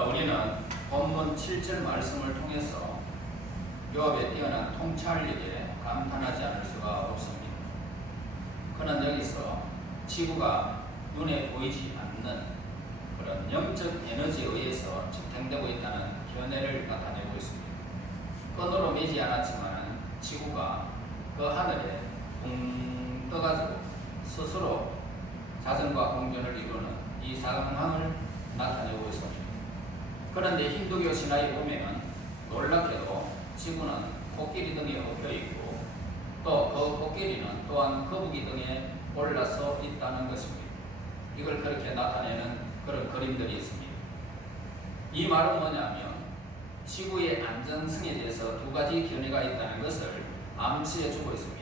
자, 우리는 본문 7절 말씀을 통해서 욥의 뛰어난 통찰력에 감탄하지 않을 수가 없습니다. 그는 여기서 지구가 눈에 보이지 않는 그런 영적 에너지에 의해서 지탱되고 있다는 견해를 나타내고 있습니다. 끈으로 매지 않았지만 지구가 그 하늘에 붕 떠가지고 스스로 자전과 공전을 이루는 이 상황을 나타내고 있습니다. 그런데 힌두교 신화에 보면 놀랍게도 지구는 코끼리 등에 엎여 있고 또 그 코끼리는 또한 거북이 등에 올라서 있다는 것입니다. 이걸 그렇게 나타내는 그런 그림들이 있습니다. 이 말은 뭐냐면 지구의 안정성에 대해서 두 가지 견해가 있다는 것을 암시해 주고 있습니다.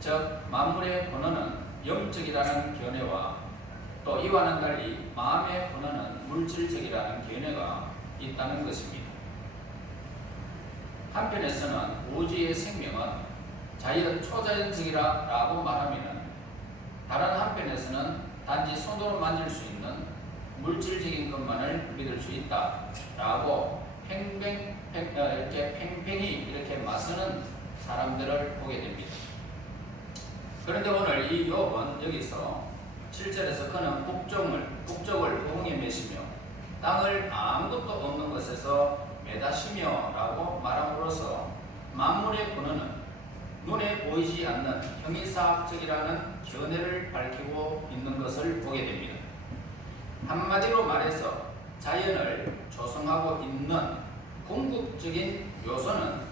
즉 만물의 근원은 영적이라는 견해와 또 이와는 달리 마음의 근원은 물질적이라는 견해가 있다는 것입니다. 한편에서는 우주의 생명은 초자연적이라고 말하면 다른 한편에서는 단지 손으로 만질 수 있는 물질적인 것만을 믿을 수 있다라고 이렇게 팽팽히 이렇게 맞서는 사람들을 보게 됩니다. 그런데 오늘 이 욥은 여기서 7절에서 그는 북쪽을 호응에 매시며 땅을 아무것도 없는 것에서 매다시며 라고 말함으로써 만물의 근원은 눈에 보이지 않는 형이사학적이라는 견해를 밝히고 있는 것을 보게 됩니다. 한마디로 말해서 자연을 조성하고 있는 궁극적인 요소는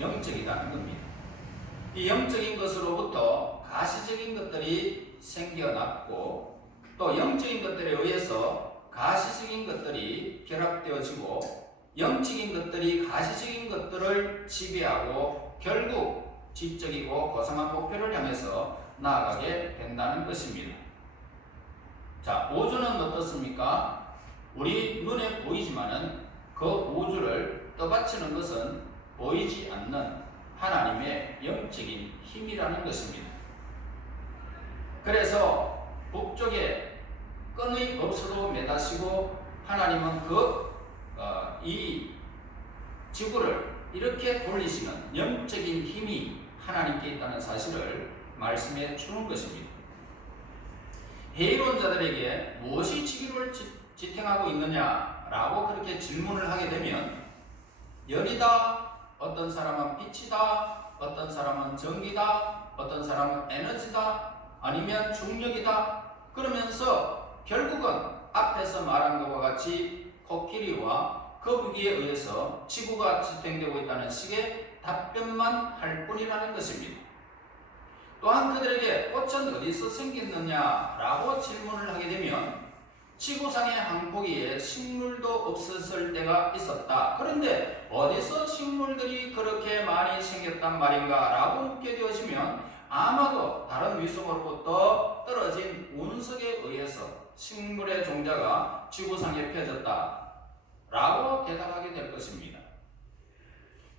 영적이라는 겁니다. 이 영적인 것으로부터 가시적인 것들이 생겨났고 또 영적인 것들에 의해서 가시적인 것들이 결합되어지고 영적인 것들이 가시적인 것들을 지배하고 결국 지적이고 고상한 목표를 향해서 나아가게 된다는 것입니다. 자, 우주는 어떻습니까? 우리 눈에 보이지만은 그 우주를 떠받치는 것은 보이지 않는 하나님의 영적인 힘이라는 것입니다. 그래서 북쪽에 끈의 법수로 매다시고 하나님은 이 지구를 이렇게 돌리시는 영적인 힘이 하나님께 있다는 사실을 말씀해 주는 것입니다. 회의론자들에게 무엇이 지구를 지탱하고 있느냐라고 그렇게 질문을 하게 되면 열이다, 어떤 사람은 빛이다, 어떤 사람은 전기다, 어떤 사람은 에너지다, 아니면 중력이다 그러면서 결국은 앞에서 말한 것과 같이 코끼리와 거북이에 의해서 지구가 지탱되고 있다는 식의 답변만 할 뿐이라는 것입니다. 또한 그들에게 꽃은 어디서 생겼느냐라고 질문을 하게 되면 지구상의 한 포기에 식물도 없었을 때가 있었다. 그런데 어디서 식물들이 그렇게 많이 생겼단 말인가 라고 묻게 되어지면 아마도 다른 위성으로부터 떨어진 운석에 의해서 식물의 종자가 지구상에 펴졌다 라고 대답하게 될 것입니다.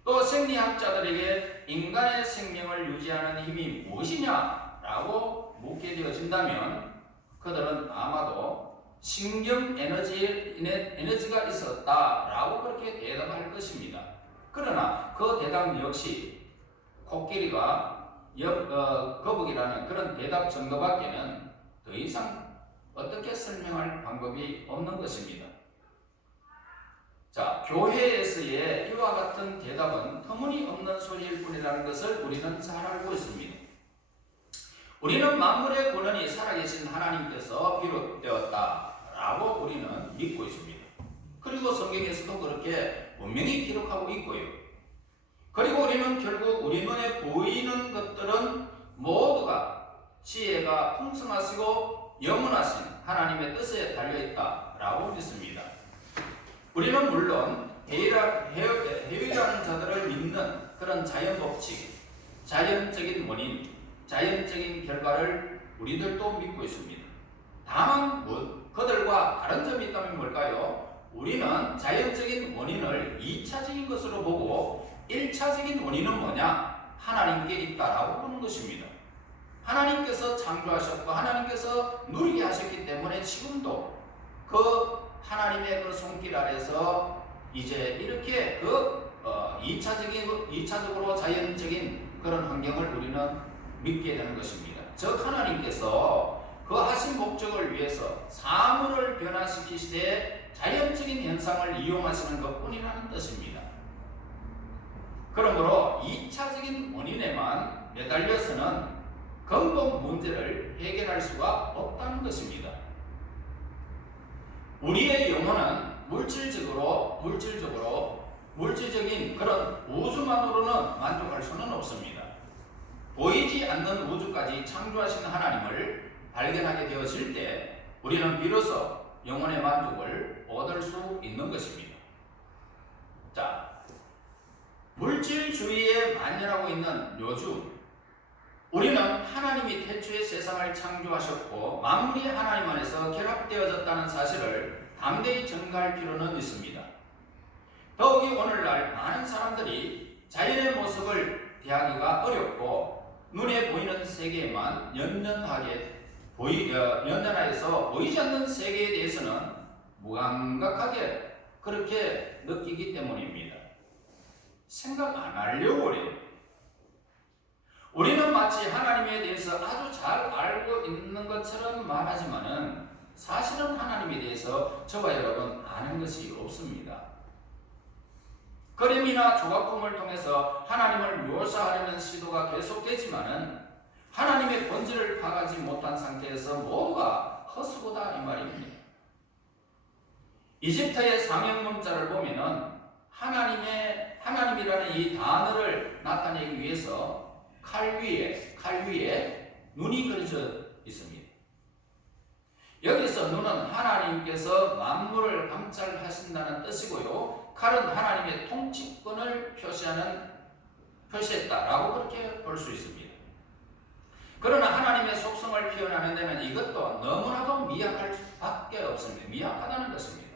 또 생리학자들에게 인간의 생명을 유지하는 힘이 무엇이냐 라고 묻게 되어진다면 그들은 아마도 신경 에너지가 있었다 라고 그렇게 대답할 것입니다. 그러나 그 대답 역시 코끼리가 거북이라는 그런 대답 정도밖에는 더 이상 어떻게 설명할 방법이 없는 것입니다. 자, 교회에서의 이와 같은 대답은 터무니없는 소리일 뿐이라는 것을 우리는 잘 알고 있습니다. 우리는 만물의 근원이 살아계신 하나님께서 비롯되었다라고 우리는 믿고 있습니다. 그리고 성경에서도 그렇게 분명히 기록하고 있고요. 그리고 우리는 결국 우리 눈에 보이는 것들은 모두가 지혜가 풍성하시고 영원하신 하나님의 뜻에 달려있다라고 믿습니다. 우리는 물론 해외라는 자들을 믿는 그런 자연법칙, 자연적인 원인, 자연적인 결과를 우리들도 믿고 있습니다. 다만 그들과 다른 점이 있다면 뭘까요? 우리는 자연적인 원인을 2차적인 것으로 보고 1차적인 원인은 뭐냐? 하나님께 있다라고 보는 것입니다. 하나님께서 창조하셨고 하나님께서 누리게 하셨기 때문에 지금도 그 하나님의 그 손길 아래서 이제 이렇게 2차적으로 자연적인 그런 환경을 우리는 믿게 되는 것입니다. 즉 하나님께서 그 하신 목적을 위해서 사물을 변화시키시되 자연적인 현상을 이용하시는 것뿐이라는 뜻입니다. 그러므로 2차적인 원인에만 매달려서는 근본 문제를 해결할 수가 없다는 것입니다. 우리의 영혼은 물질적인 그런 우주만으로는 만족할 수는 없습니다. 보이지 않는 우주까지 창조하신 하나님을 발견하게 되어질 때 우리는 비로소 영혼의 만족을 얻을 수 있는 것입니다. 자, 물질주의에 만연하고 있는 요즘 우리는 하나님이 태초에 세상을 창조하셨고 만물이 하나님 안에서 결합되어졌다는 사실을 담대히 전가할 필요는 있습니다. 더욱이 오늘날 많은 사람들이 자연의 모습을 대하기가 어렵고 눈에 보이는 세계에만 연연하여서 보이지 않는 세계에 대해서는 무감각하게 그렇게 느끼기 때문입니다. 생각 안 하려고 해요. 우리는 마치 하나님에 대해서 아주 잘 알고 있는 것처럼 말하지만은 사실은 하나님에 대해서 저와 여러분 아는 것이 없습니다. 그림이나 조각품을 통해서 하나님을 묘사하려는 시도가 계속되지만은 하나님의 본질을 파악하지 못한 상태에서 모두가 헛수고다 이 말입니다. 이집트의 상형문자를 보면은 하나님이라는 이 단어를 나타내기 위해서 칼 위에 눈이 그려져 있습니다. 여기서 눈은 하나님께서 만물을 감찰하신다는 뜻이고요. 칼은 하나님의 통치권을 표시했다라고 그렇게 볼 수 있습니다. 그러나 하나님의 속성을 표현하는 데는 이것도 너무나도 미약할 수밖에 없습니다. 미약하다는 것입니다.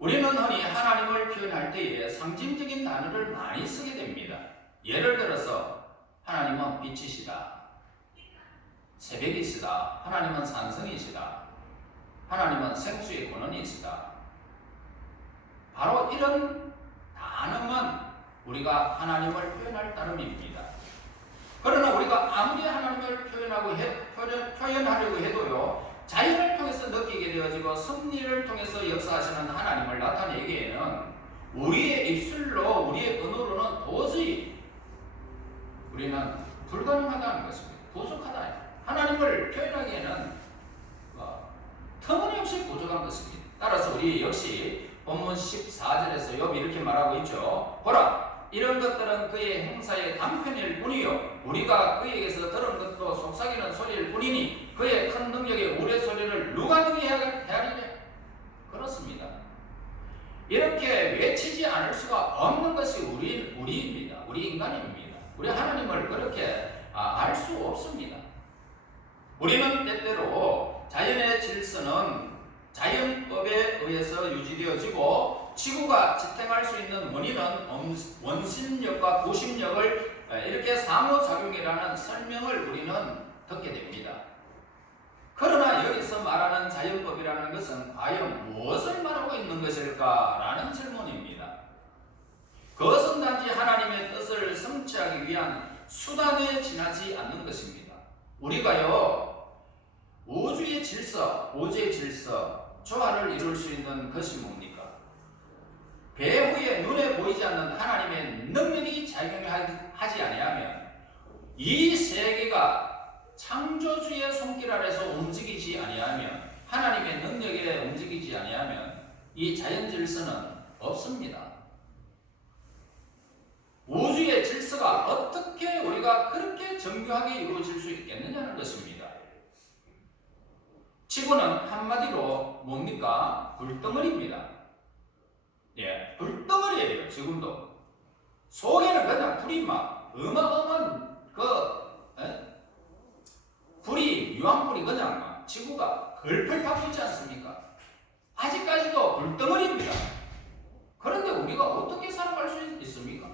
우리는 흔히 하나님을 표현할 때에 상징적인 단어를 많이 쓰게 됩니다. 예를 들어서 하나님은 빛이시다, 새벽이시다, 하나님은 산성이시다, 하나님은 생수의 근원이시다. 바로 이런 단어만 우리가 하나님을 표현할 따름입니다. 그러나 우리가 아무리 하나님을 표현하려고 해도요, 자연을 통해서 느끼게 되어지고 섭리를 통해서 역사하시는 하나님을 나타내기에는 우리의 입술로, 우리의 언어로는 도저히 우리는 불가능하다는 것입니다. 부족하다. 하나님을 표현하기에는 터무니없이 부족한 것입니다. 따라서 우리 역시 본문 14절에서 욥이 이렇게 말하고 있죠. 보라, 이런 것들은 그의 행사의 단편일 뿐이요 우리가 그에게서 들은 것도 속삭이는 소리일 뿐이니 그의 큰 능력의 우레소리를 누가 듣게 헤아리랴. 그렇습니다. 이렇게 외치지 않을 수가 없는 것이 우리입니다. 우리 인간입니다. 우리 하나님을 그렇게 알 수 없습니다. 우리는 때때로 자연의 질서는 자연법에 의해서 유지되어지고 지구가 지탱할 수 있는 원인은 원심력과 구심력을 이렇게 상호작용이라는 설명을 우리는 듣게 됩니다. 그러나 여기서 말하는 자연법이라는 것은 과연 무엇을 말하고 있는 것일까라는 질문입니다. 그것은 단지 하나님의 뜻을 성취하기 위한 수단에 지나지 않는 것입니다. 우리가요, 우주의 질서, 조화를 이룰 수 있는 것이 뭡니까? 배후에 눈에 보이지 않는 하나님의 능력이 작용하지 아니하면 이 세계가 창조주의 손길 아래서 움직이지 아니하면 하나님의 능력에 움직이지 아니하면 이 자연 질서는 없습니다. 우주의 질서가 어떻게 우리가 그렇게 정교하게 이루어질 수 있겠느냐는 것입니다. 지구는 한마디로 뭡니까? 불덩어리입니다. 예, 불덩어리예요. 지금도 속에는 그냥 불이 막 어마어마한 유황불이 그냥 막 지구가 걸펄 파고 있지 않습니까? 아직까지도 불덩어리입니다. 그런데 우리가 어떻게 살아갈 수 있습니까?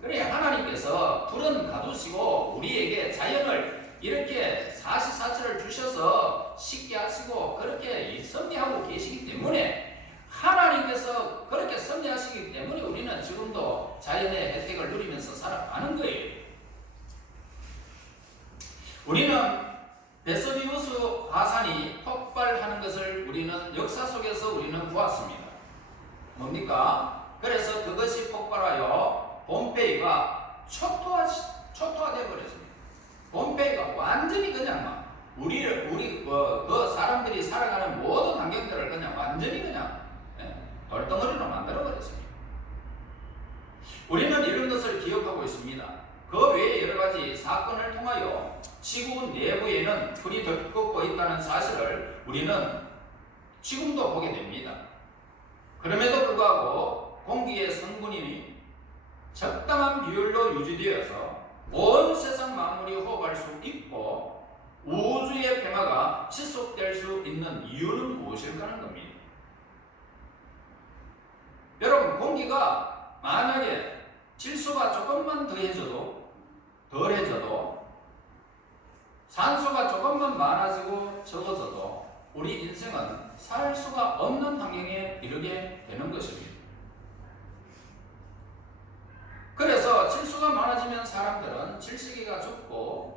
그래, 하나님께서 불은 가두시고 우리에게 자연을 이렇게 사시사철을 주셔서 쉽게 하시고 그렇게 섭리하고 뭡니까? 그래서 그것이 폭발하여 폼페이가 초토화되어 버렸습니다. 폼페이가 완전히 그냥 막 그 사람들이 살아가는 모든 환경들을 그냥 완전히 그냥 돌덩어리로 만들어 버렸습니다. 우리는 이런 것을 기억하고 있습니다. 그 외에 여러 가지 사건을 통하여 지구 내부에는 불이 덮고 있다는 사실을 우리는 지금도 보게 됩니다. 그럼에도 불구하고 공기의 성분이 적당한 비율로 유지되어서 온 세상 만물이 호흡할 수 있고 우주의 평화가 지속될 수 있는 이유는 무엇일까 하는 겁니다. 여러분, 공기가 만약에 질소가 조금만 더해져도 덜해져도 산소가 조금만 많아지고 적어져도 우리 인생은 살 수가 없는 환경에 이르게 되는 것입니다. 그래서 질소가 많아지면 사람들은 질식이가 죽고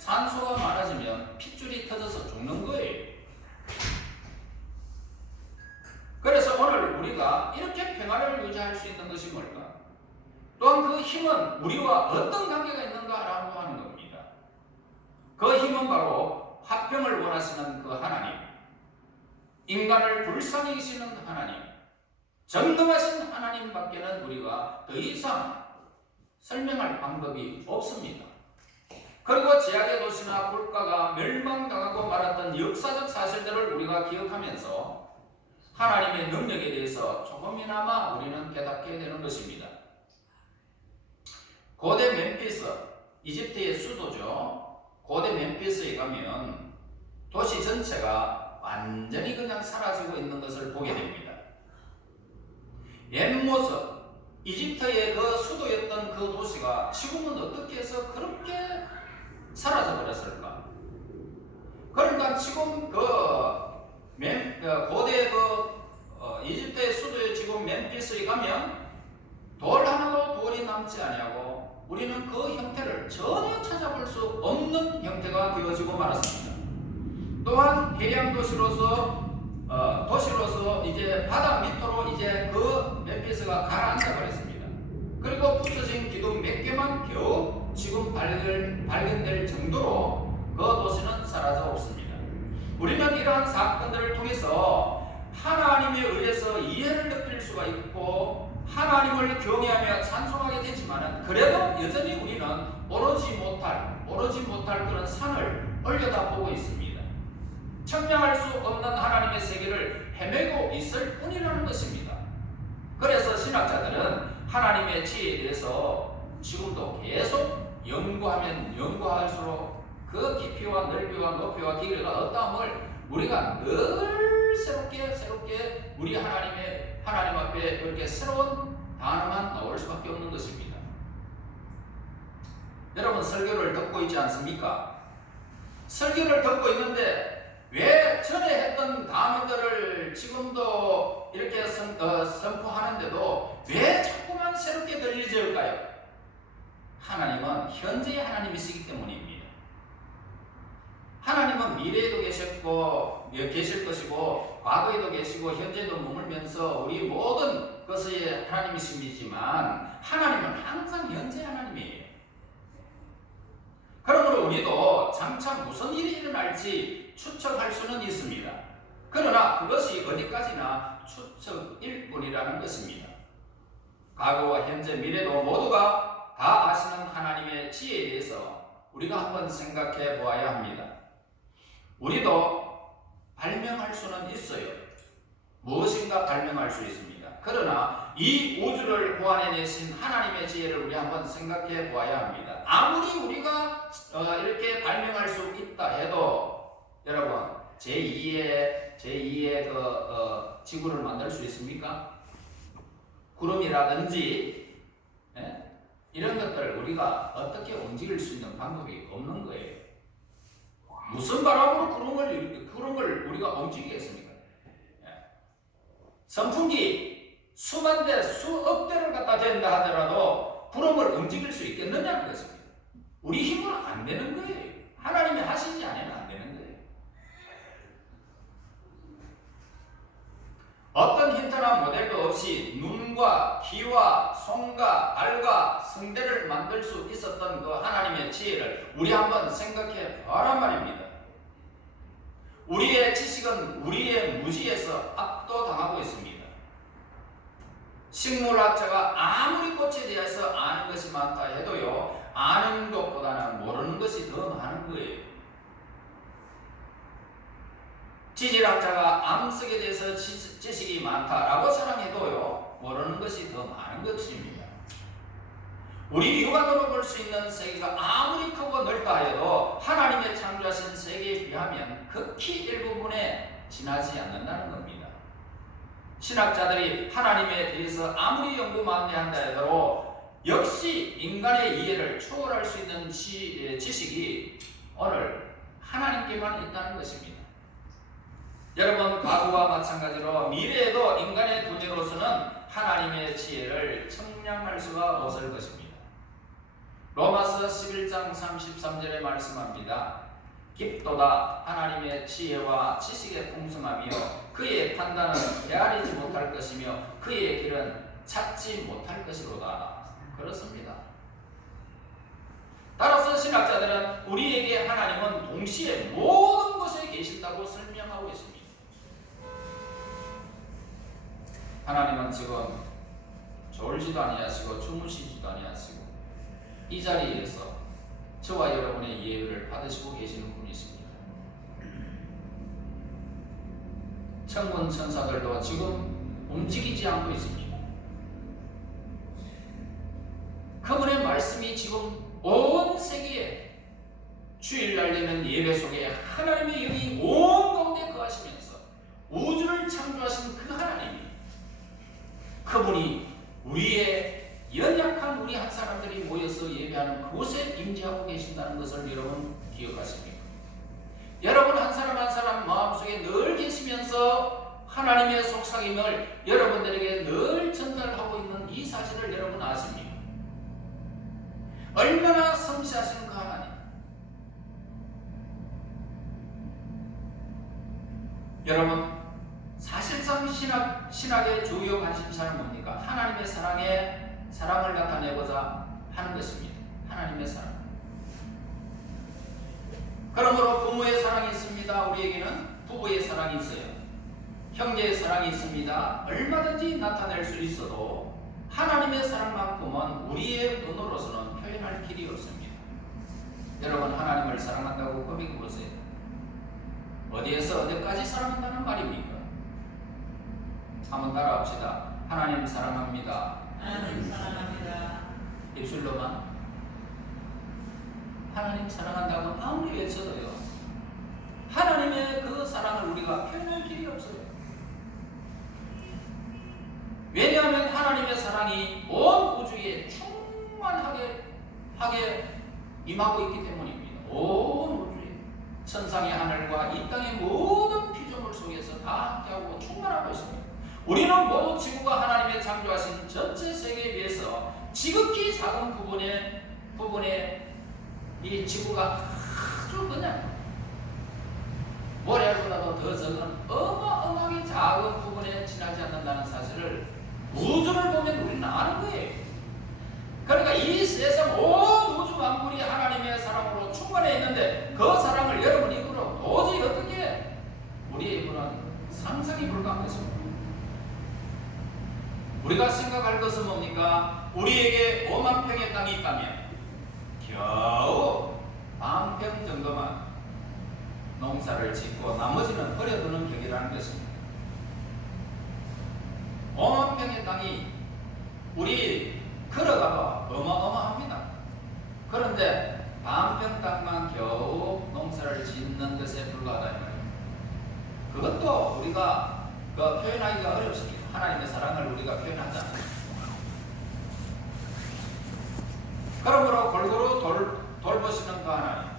산소가 많아지면 핏줄이 터져서 죽는 거예요. 그래서 오늘 우리가 이렇게 평화를 유지할 수 있는 것이 뭘까? 또한 그 힘은 우리와 어떤 관계가 있는가라고 하는 겁니다. 그 힘은 바로 화평을 원하시는 그 하나님, 인간을 불쌍히 여기시는 하나님, 정등하신 하나님밖에는 우리가 더 이상 설명할 방법이 없습니다. 그리고 제약의 도시나 국가가 멸망당하고 말았던 역사적 사실들을 우리가 기억하면서 하나님의 능력에 대해서 조금이나마 우리는 깨닫게 되는 것입니다. 고대 멤피스, 이집트의 수도죠. 고대 멤피스에 가면 도시 전체가 완전히 그냥 사라지고 있는 것을 보게 됩니다. 옛 모습, 이집트의 그 수도였던 그 도시가 지금은 어떻게 해서 그렇게 사라져 버렸을까? 그러니까 지금 고대 이집트의 수도에 지금 멤피스에 가면 돌 하나도 돌이 남지 아니하고 우리는 그 형태를 전혀 찾아볼 수 없는 형태가 되어지고 말았습니다. 또한 해양 도시로서 이제 바다 밑으로 이제 그 멤피스가 가라앉아 버렸습니다. 그리고 부서진 기둥 몇 개만 겨우 지금 발견될 정도로 그 도시는 사라져 없습니다. 우리는 이러한 사건들을 통해서 하나님에 의해서 이해를 느낄 수가 있고 하나님을 경외하며 찬송하게 되지만 그래도 여전히 우리는 오르지 못할 그런 산을 올려다보고 있습니다. 청량할 수 없는 하나님의 세계를 헤매고 있을 뿐이라는 것입니다. 그래서 신학자들은 하나님의 지혜에 대해서 지금도 계속 연구하면 연구할수록 그 깊이와 넓이와 높이와 길이가 어떠함을 우리가 늘 새롭게 우리 하나님 앞에 그렇게 새로운 단어만 나올 수밖에 없는 것입니다. 여러분, 설교를 듣고 있지 않습니까? 설교를 듣고 있는데 왜 전에 했던 단어들을 지금도 이렇게 선포하는데도 왜 자꾸만 새롭게 들리질까요? 하나님은 현재의 하나님이시기 때문입니다. 하나님은 미래에도 계실 것이고 과거에도 계시고 현재도 머물면서 우리 모든 것의 하나님이시지만 하나님은 항상 현재 하나님이에요. 그러므로 우리도 장차 무슨 일이 일어날지 추측할 수는 있습니다. 그러나 그것이 어디까지나 추측일 뿐이라는 것입니다. 과거와 현재 미래도 모두가 다 아시는 하나님의 지혜에 대해서 우리가 한번 생각해 보아야 합니다. 우리도 발명할 수는 있어요. 무엇인가 발명할 수 있습니다. 그러나 이 우주를 보완해내신 하나님의 지혜를 우리 한번 생각해 보아야 합니다. 아무리 우리가 이렇게 발명할 수 있다 해도 여러분 제2의 지구를 만들 수 있습니까? 구름이라든지 이런 것들을 우리가 어떻게 움직일 수 있는 방법이 없는 거예요. 무슨 바람으로 구름을 우리가 움직이겠습니까? 선풍기 수만 대, 수억 대를 갖다 댄다 하더라도 구름을 움직일 수 있겠느냐는 것입니다. 우리 힘으로 안 되는 거예요. 하나님이 하시지 않으면 안 되는 거예요. 어떤 힌트나 모델도 없이 없이 눈과 귀와 손과 발과 성대를 만들 수 있었던 그 하나님의 지혜를 우리 한번 생각해 보란 말입니다. 우리의 지식은 우리의 무지에서 압도당하고 있습니다. 식물학자가 아무리 꽃에 대해서 아는 것이 많다 해도요, 아는 것보다는 모르는 것이 더 많은 거예요. 지질학자가 암석에 대해서 지식이 많다라고 자랑해도요, 모르는 것이 더 많은 것입니다. 우리 육안으로 볼 수 있는 세계가 아무리 크고 넓다 해도 하나님의 창조하신 세계에 비하면 극히 일부분에 지나지 않는다는 겁니다. 신학자들이 하나님에 대해서 아무리 연구만내한다 해도 역시 인간의 이해를 초월할 수 있는 지식이 오늘 하나님께만 있다는 것입니다. 여러분, 과거와 마찬가지로 미래에도 인간의 두뇌로서는 하나님의 지혜를 청량할 수가 없을 것입니다. 로마서 11장 33절에 말씀합니다. 깊도다 하나님의 지혜와 지식의 풍성하며 그의 판단은 헤아리지 못할 것이며 그의 길은 찾지 못할 것이로다. 그렇습니다. 따라서 신학자들은 우리에게 하나님은 동시에 모든 곳에 계신다고 설명하고 있습니다. 하나님은 지금 졸지도 아니하시고 주무시지도 아니하시고 이 자리에서 저와 여러분의 예배를 받으시고 계시는 분이십니다. 천군 천사들도 지금 움직이지 않고 있습니다. 그분의 말씀이 지금 온 세계에 주일날 되는 예배 속에 하나님의 영이 온 가운데 거하시면서 우주를 창조하신 그 하나님이, 그분이 우리의 연약한 우리 한 사람들이 모여서 예배하는 그곳에 임재하고 계신다는 것을 여러분 기억하십니까? 여러분 한 사람 한 사람 마음속에 늘 계시면서 하나님의 속삭임을 여러분들에게 늘 전달하고 있는 이 사실을 여러분 아십니까? 얼마나 섬세하신 그 하나님. 여러분, 사실상 신학의 주요 관심사는 뭡니까? 하나님의 사랑을 나타내고자 하는 것입니다. 하나님의 사랑. 그러므로 부모의 사랑이 있습니다. 우리에게는 부부의 사랑이 있어요. 형제의 사랑이 있습니다. 얼마든지 나타낼 수 있어도 하나님의 사랑만큼은 우리의 눈으로서는 표현할 길이 없습니다. 여러분, 하나님을 사랑한다고 고백해 보세요. 어디에서 어디까지 사랑한다는 말입니까? 한번 따라합시다. 하나님 사랑합니다. 하나님 사랑합니다. 입술로만 하나님 사랑한다고 아무리 외쳐도요, 하나님의 그 사랑을 우리가 표현할 길이 없어요. 왜냐하면 하나님의 사랑이 온 우주에 충만하게 임하고 있기 때문입니다. 온 우주에, 천상의 하늘과 이 땅의 모든 피조물 속에서 다 함께하고 충만하고 있습니다. 우리는 모두 지구가 하나님의 창조하신 전체 세계에 비해서 지극히 작은 부분에 이 지구가 아주 그냥 모래보다도 더 적은 어마어마하게 작은 부분에 지나지 않는다는 사실을 우주를 보면 우리는 아는 거예요. 그러니까 이 세상 온 우주 만물이 하나님의 사랑으로 충만해 있는데 그 사랑을 여러분 입으로 도저히 어떻게 우리의 입으로는 상상이 불가한 것입니다. 우리가 생각할 것은 뭡니까? 우리에게 5만 평의 땅이 있다면 겨우 반 평 정도만 농사를 짓고 나머지는 버려두는 격이라는 것입니다. 5만 평의 땅이 우리 걸어가도 어마어마합니다. 그런데 반평 땅만 겨우 농사를 짓는 것에 불과하다는 말입니다. 그것도 우리가 표현하기가 어렵습니다. 하나님의 사랑을 우리가 표현하지 않습니다. 그러므로 골고루 돌보시는 그 하나님,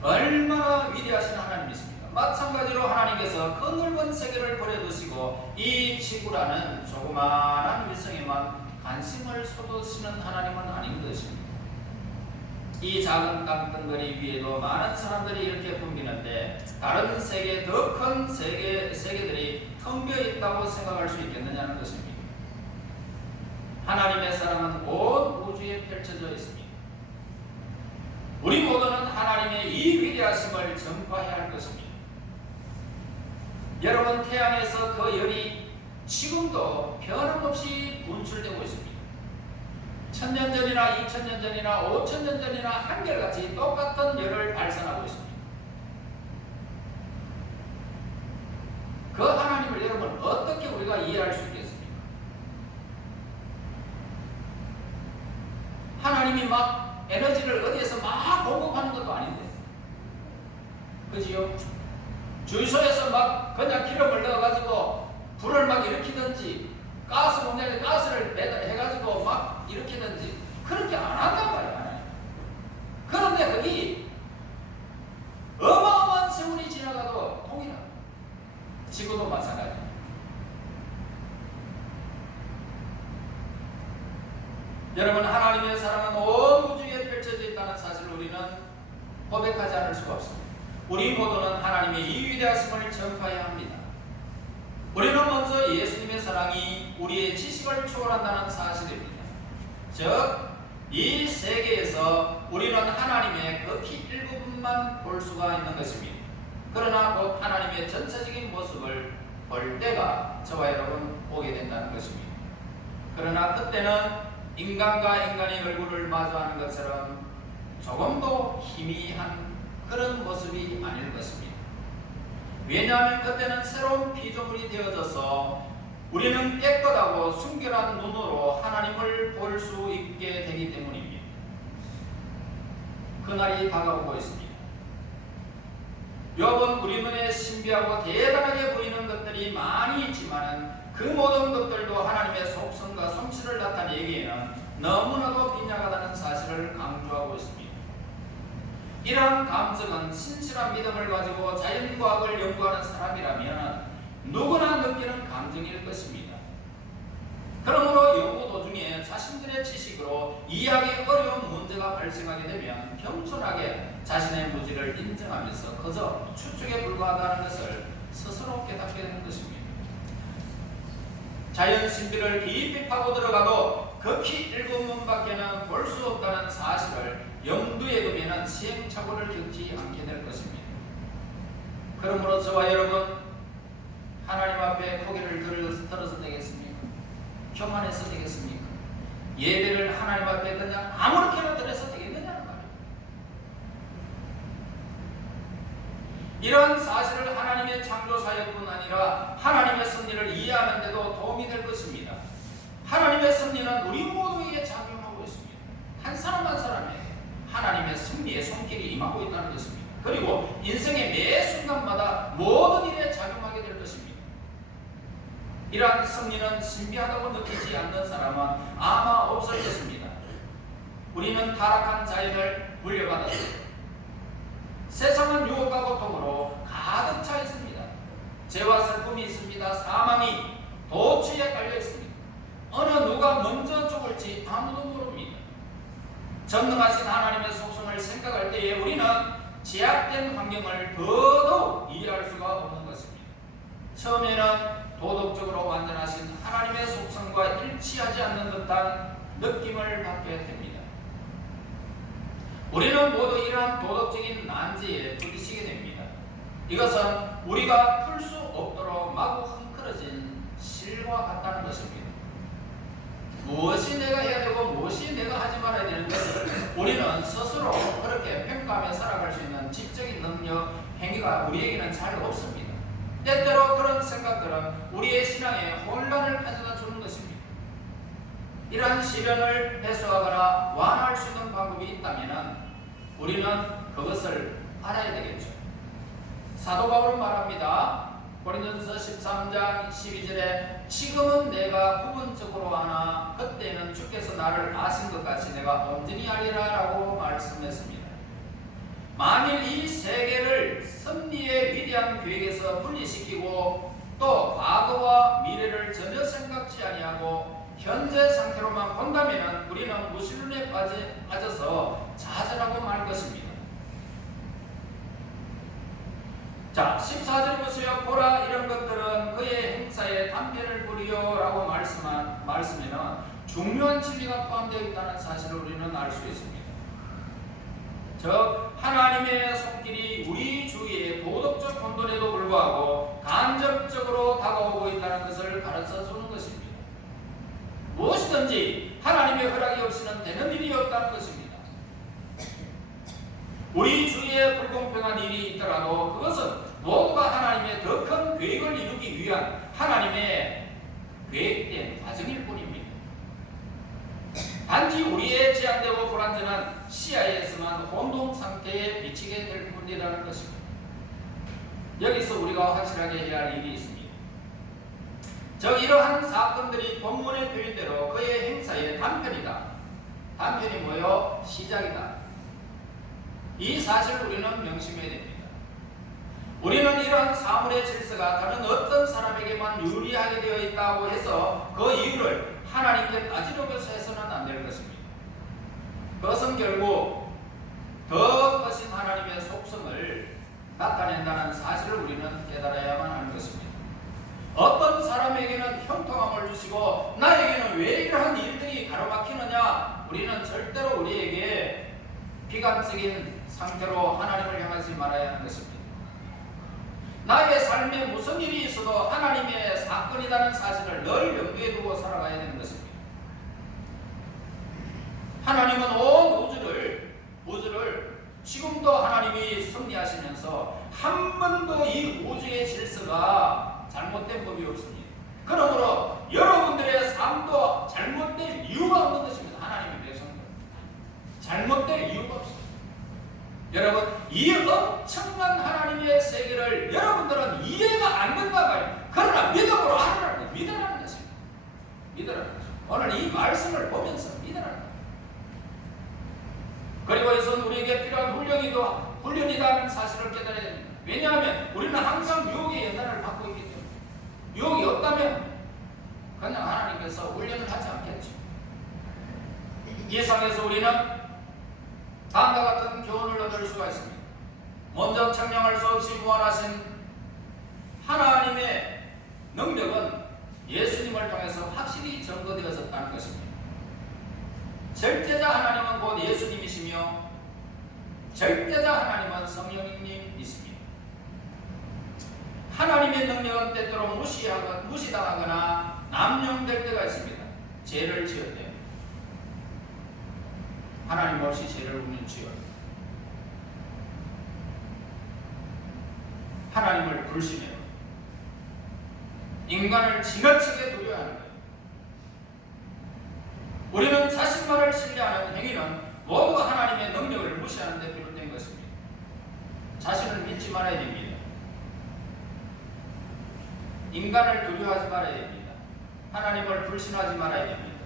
얼마나 위대하신 하나님이십니까? 마찬가지로 하나님께서 그 넓은 세계를 버려두시고 이 지구라는 조그마한 위성에만 관심을 쏟으시는 하나님은 아닌 것입니다. 이 작은 땅덩어리 위에도 많은 사람들이 이렇게 붐비는데 다른 세계, 더 큰 세계들이 더 텅 비어 있다고 생각할 수 있겠느냐는 것입니다. 하나님의 사랑은 온 우주에 펼쳐져 있습니다. 우리 모두는 하나님의 이 위대하심을 전파해야 할 것입니다. 여러분, 태양에서 그 열이 지금도 변함없이 분출되고 있습니다. 1000년 전이나 2000년 전이나 5000년 전이나 한결같이 똑같은 열을 발산하고 있습니다. 그 하나님을 여러분 어떻게 우리가 이해할 수 있겠습니까? 하나님이 막 에너지를 어디에서 막 공급하는 것도 아닌데, 그지요? 주유소에서 막 그냥 기름을 넣어가지고 불을 막 일으키든지 가스 공장에 가스를 배달해가지고 막 일으키든지 그렇게 안 한단 말이야. 그런데 거기 어마어마한 세월이 지나가도 통일합니다. 지구도 마찬가지. 여러분, 하나님의 사랑은 온 우주에 펼쳐져 있다는 사실을 우리는 고백하지 않을 수가 없습니다. 우리 모두는 하나님의 이 위대하심을 전파해야 합니다. 우리는 먼저 예수님의 사랑이 우리의 지식을 초월한다는 사실입니다. 즉, 이 세계에서 우리는 하나님의 극히 일부분만 볼 수가 있는 것입니다. 그러나 곧 하나님의 전체적인 모습을 볼 때가 저와 여러분 오게 된다는 것입니다. 그러나 그때는 인간과 인간의 얼굴을 마주하는 것처럼 조금도 희미한 그런 모습이 아닐 것입니다. 왜냐하면 그때는 새로운 피조물이 되어져서 우리는 깨끗하고 순결한 눈으로 하나님을 볼 수 있게 되기 때문입니다. 그날이 다가오고 있습니다. 여러분, 우리 눈에 신비하고 대단하게 보이는 것들이 많이 있지만 그 모든 것들도 하나님의 속성과 솜씨를 나타내기에는 너무나도 빈약하다는 사실을 강조하고 있습니다. 이러한 감정은 신실한 믿음을 가지고 자연과학을 연구하는 사람이라면 누구나 느끼는 감정일 것입니다. 그러므로 연구 도중에 자신들의 지식으로 이해하기 어려운 문제가 발생하게 되면 겸손하게 자신의 무지를 인정하면서 그저 추측에 불과하다는 것을 스스로 깨닫게 되는 것입니다. 자연 신비를 깊이 파고 들어가도 극히 일부분밖에는 볼 수 없다는 사실을 염두에 두면 시행착오를 겪지 않게 될 것입니다. 그러므로 저와 여러분, 하나님 앞에 고개를 들어서 되겠습니까? 교만해서 되겠습니까? 예배를 하나님 앞에 그냥 아무렇게나 드려서 되겠느냐는 말이에요. 이런 사실을 하나님의 창조사역뿐 아니라 하나님의 섭리를 이해하는 데도 도움이 될 것입니다. 하나님의 섭리는 우리 모두에게 작용하고 있습니다. 한 사람 한 사람에게 하나님의 섭리의 손길이 임하고 있다는 것입니다. 그리고 인생의 매 순간마다 모든 일에 작용하게 될 것입니다. 이러한 섭리는 신비하다고 느끼지 않는 사람은 아마 없을 것입니다. 우리는 타락한 자연을 물려받았습니다. 세상은 유혹과 고통으로 가득 차 있습니다. 죄와 슬픔이 있습니다. 사망이 도처에 깔려 있습니다. 어느 누가 먼저 죽을지 아무도 모릅니다. 전능하신 하나님의 속성을 생각할 때에 우리는 제약된 환경을 더더욱 이해할 수가 없는 것입니다. 처음에는 도덕적으로 완전하신 하나님의 속성과 일치하지 않는 듯한 느낌을 받게 됩니다. 우리는 모두 이러한 도덕적인 난제에 부딪히게 됩니다. 이것은 우리가 풀 수 없도록 마구 흥크러진 실과 같다는 것입니다. 무엇이 내가 해야 되고 무엇이 내가 하지 말아야 되는 것을 우리는 스스로 그렇게 평가하며 살아갈 수 있는 지적인 능력, 행위가 우리에게는 잘 없습니다. 때때로 그런 생각들은 우리의 신앙에 혼란을 가져다 주는 것입니다. 이러한 시련을 해소하거나 완화할 수 있는 방법이 있다면 우리는 그것을 알아야 되겠죠. 사도 바울은 말합니다. 고린도전서 13장 12절에 지금은 내가 부분적으로 하나 그때는 주께서 나를 아신 것 같이 내가 온전히 알리라 라고 말씀했습니다. 만일 이 세계를 섭리의 위대한 계획에서 분리시키고 또 과거와 미래를 전혀 생각지 아니하고 현재 상태로만 본다면 우리는 무신론에 빠져서 좌절하고 말 것입니다. 자, 14절에 보세요. 보라, 이런 것들은 그의 행사에 단편을 부리요라고 말씀에는 중요한 진리가 포함되어 있다는 사실을 우리는 알 수 있습니다. 즉, 하나님의 손길이 우리 주위에 도덕적 혼돈에도 불구하고 간접적으로 다가오고 있다는 것을 가르쳐 주는 것입니다. 무엇이든지 하나님의 허락이 없이는 되는 일이 없다는 것입니다. 우리 주위에 불공평한 일이 있더라도 그것은 모두가 하나님의 더 큰 계획을 이루기 위한 하나님의 계획된 과정일 뿐입니다. 단지 우리의 제한되고 불완전한 시야에서만 혼동 상태에 비치게 될 뿐이라는 것입니다. 여기서 우리가 확실하게 해야 할 일이 있습니다. 즉, 이러한 사건들이 본문의 표현대로 그의 행사의 단편이다. 단편이 뭐요? 시작이다. 이 사실을 우리는 명심해야 됩니다. 우리는 이러한 사물의 질서가 다른 어떤 사람에게만 유리하게 되어 있다고 해서 그 이유를 하나님께 따지려고서 해서는 안 될 것입니다. 그것은 결국 더 크신 하나님의 속성을 나타낸다는 사실을 우리는 깨달아야만 하는 것입니다. 어떤 사람에게는 형통함을 주시고 나에게는 왜 이러한 일들이 가로막히느냐, 우리는 절대로 우리에게 비관적인 상태로 하나님을 향하지 말아야 하는 것입니다. 나의 삶에 무슨 일이 있어도 하나님의 사건이라는 사실을 늘 염두에 두고 살아가야 되는 것입니다. 하나님은 온 우주를 지금도 하나님이 섭리하시면서 한 번도 이 우주의 질서가 잘못된 법이 없습니다. 그러므로 여러분들의 삶도 잘못될 이유가 없는 것입니다. 하나님의 백성들 잘못될 이유가 없습니다. 여러분, 이 엄청난 하나님의 세계를 여러분들은 이해가 안 된단 말이에요. 그러나 믿음으로 알아라는 믿으라는 것입니다. 믿으라는 것입니다. 오늘 이 말씀을 보면서 믿으라는 것입니다. 그리고 이것은 우리에게 필요한 훈련이라는 사실을 깨달아야 됩니다. 왜냐하면 우리는 항상 유혹의 연단을 받고 있기 때문에 유혹이 없다면 그냥 하나님께서 훈련을 하지 않겠죠. 이 상에서 우리는 다음과 같은 교훈을 얻을 수가 있습니다. 먼저 청량할 수 없이 무한하신 하나님의 능력은 예수님을 통해서 확실히 증거되어졌다는 것입니다. 절대자 하나님은 곧 예수님이시며 절대자 하나님은 성령님이십니다. 하나님의 능력은 때때로 무시당하거나 남용될 때가 있습니다. 죄를 지을 때 하나님 없이 죄를 우리는 지어요. 하나님을 불신해요. 인간을 지나치게 두려워하는 거예요. 우리는 자신만을 신뢰하는 행위는 모두가 하나님의 능력을 무시하는 데 비롯된 것입니다. 자신을 믿지 말아야 됩니다. 인간을 두려워하지 말아야 됩니다. 하나님을 불신하지 말아야 됩니다.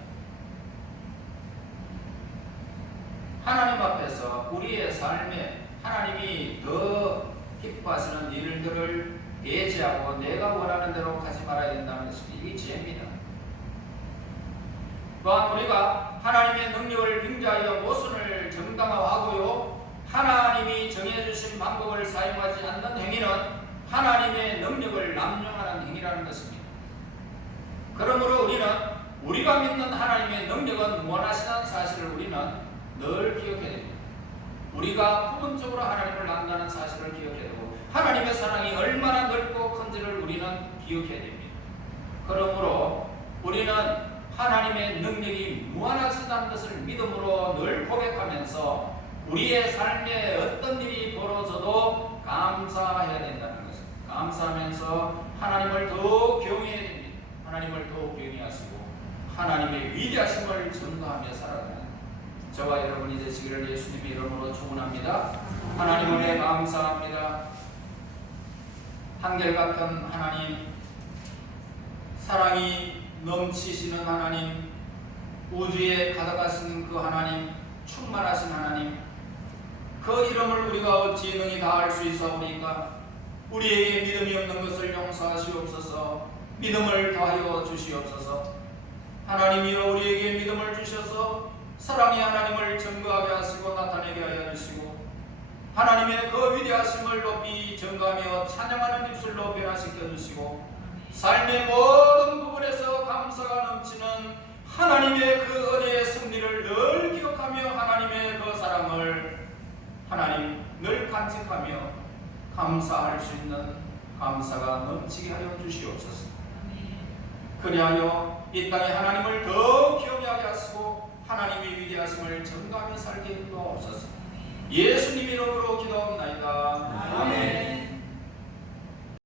하나님 앞에서 우리의 삶에 하나님이 더 기뻐하시는 일들을 예지하고 내가 원하는 대로 가지 말아야 된다는 것이 이 죄입니다. 또한 우리가 하나님의 능력을 빙자하여 모순을 정당화하고요, 하나님이 정해주신 방법을 사용하지 않는 행위는 하나님의 능력을 남용하는 행위라는 것입니다. 그러므로 우리는 우리가 믿는 하나님의 능력은 무한하시다는 사실을 우리는 늘 기억해야 됩니다. 우리가 부분적으로 하나님을 안다는 사실을 기억해야 되고 하나님의 사랑이 얼마나 넓고 큰지를 우리는 기억해야 됩니다. 그러므로 우리는 하나님의 능력이 무한하시다는 것을 믿음으로 늘 고백하면서 우리의 삶에 어떤 일이 벌어져도 감사해야 된다는 것입니다. 감사하면서 하나님을 더욱 경외해야 됩니다. 하나님을 더욱 경외하시고 하나님의 위대하심을 증거하며 살아가는 저와 여러분이 되시기를 예수님의 이름으로 축원합니다. 하나님 은혜 감사합니다. 한결같은 하나님, 사랑이 넘치시는 하나님, 우주에 가득하신 그 하나님, 충만하신 하나님, 그 이름을 우리가 어찌 능히 다할 수 있사오리까? 우리에게 믿음이 없는 것을 용서하시옵소서. 믿음을 더하여 주시옵소서. 하나님이여 우리에게 믿음을 주셔서 사랑의 하나님을 증거하게 하시고 나타내게 하여 주시고 하나님의 그 위대하심을 높이 전가하며 찬양하는 입술로 변화시켜 주시고 삶의 모든 부분에서 감사가 넘치는 하나님의 그 은혜의 승리를 늘 기억하며 하나님의 그 사랑을 하나님 늘 간직하며 감사할 수 있는 감사가 넘치게 하여 주시옵소서. 그리하여 이 땅에 하나님을 더 기억하게 하시고 하나님의 위대하심을 전가하며 살게 해주옵소서. 예수님 이름으로 기도합나이다. 아멘.